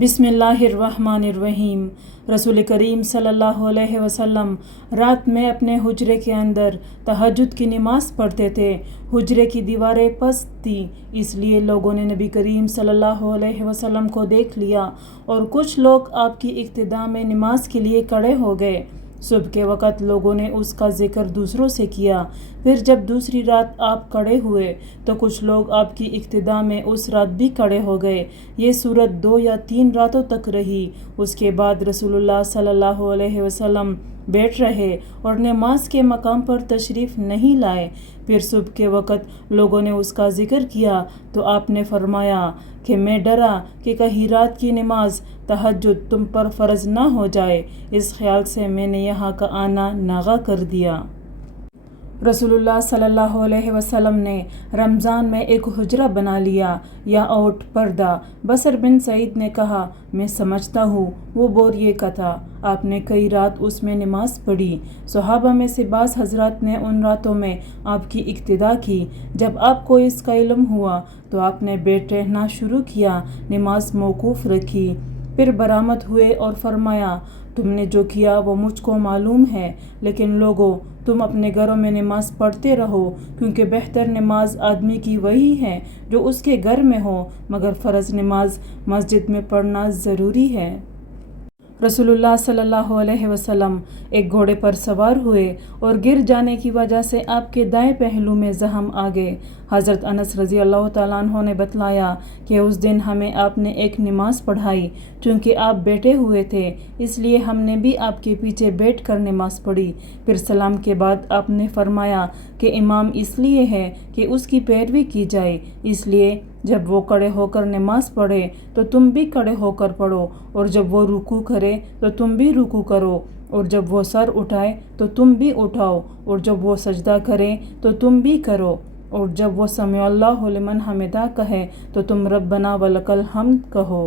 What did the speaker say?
बिस्मिल्लाहिर्रहमानिर्रहीम। रसूल करीम सल्लल्लाहु अलैहि वसल्लम रात में अपने हुजरे के अंदर तहज्जुद की नमाज़ पढ़ते थे। हुजरे की दीवारें पस्त थी, इसलिए लोगों ने नबी करीम सल्लल्लाहु अलैहि वसल्लम को देख लिया और कुछ लोग आपकी इक्तिदा में नमाज के लिए खड़े हो गए। सुबह के वक़्त लोगों ने उसका जिक्र दूसरों से किया। फिर जब दूसरी रात आप खड़े हुए तो कुछ लोग आपकी इक्तिदा में उस रात भी खड़े हो गए। ये सूरत 2 या 3 रातों तक रही। उसके बाद रसूलुल्लाह सल्लल्लाहु अलैहि वसल्लम बैठ रहे और नमाज के मकाम पर तशरीफ़ नहीं लाए। फिर सुबह के वक़्त लोगों ने उसका ज़िक्र किया तो आपने फरमाया कि मैं डरा कि कहीं रात की नमाज तहज्जुद तुम पर फ़र्ज़ ना हो जाए। इस ख़्याल से मैंने यहाँ का आना नागा कर दिया। रसूलुल्लाह सल्लल्लाहु अलैहि वसल्लम ने रमज़ान में एक हुजरा बना लिया या ओट पर्दा। बसर बिन सईद ने कहा, मैं समझता हूँ वो बोरिए का था। आपने कई रात उसमें नमाज पढ़ी। सहाबा में से बाज़ हज़रात ने उन रातों में आपकी इक्तिदा की। जब आपको इसका इल्म हुआ तो आपने बैठ रहना शुरू किया, नमाज मौकूफ़ रखी। फिर बरामद हुए और फरमाया, तुमने जो किया वो मुझको मालूम है, लेकिन लोगों तुम अपने घरों में नमाज पढ़ते रहो, क्योंकि बेहतर नमाज आदमी की वही है जो उसके घर में हो, मगर फ़र्ज़ नमाज मस्जिद में पढ़ना ज़रूरी है। रसूलुल्लाह सल्लल्लाहु अलैहि वसल्लम एक घोड़े पर सवार हुए और गिर जाने की वजह से आपके दाएं पहलू में ज़ख्म आ गए। हज़रत अनस रज़ी अल्लाह तआला अन्हु ने बतलाया कि उस दिन हमें आपने एक नमाज़ पढ़ाई। चूँकि आप बैठे हुए थे इसलिए हमने भी आपके पीछे बैठ कर नमाज़ पढ़ी। फिर सलाम के बाद आपने फरमाया कि इमाम इसलिए है कि उसकी पैरवी की जाए, इसलिए जब वो खड़े होकर नमाज पढ़े तो तुम भी खड़े होकर पढ़ो, और जब वो रुकू करे तो तुम भी रुकू करो, और जब वो सर उठाए तो तुम भी उठाओ, और जब वो सजदा करे तो तुम भी करो, और जब वो समी अल्लाहु लिमन हमिदा कहे तो तुम रब्बना वलकल हम्द कहो।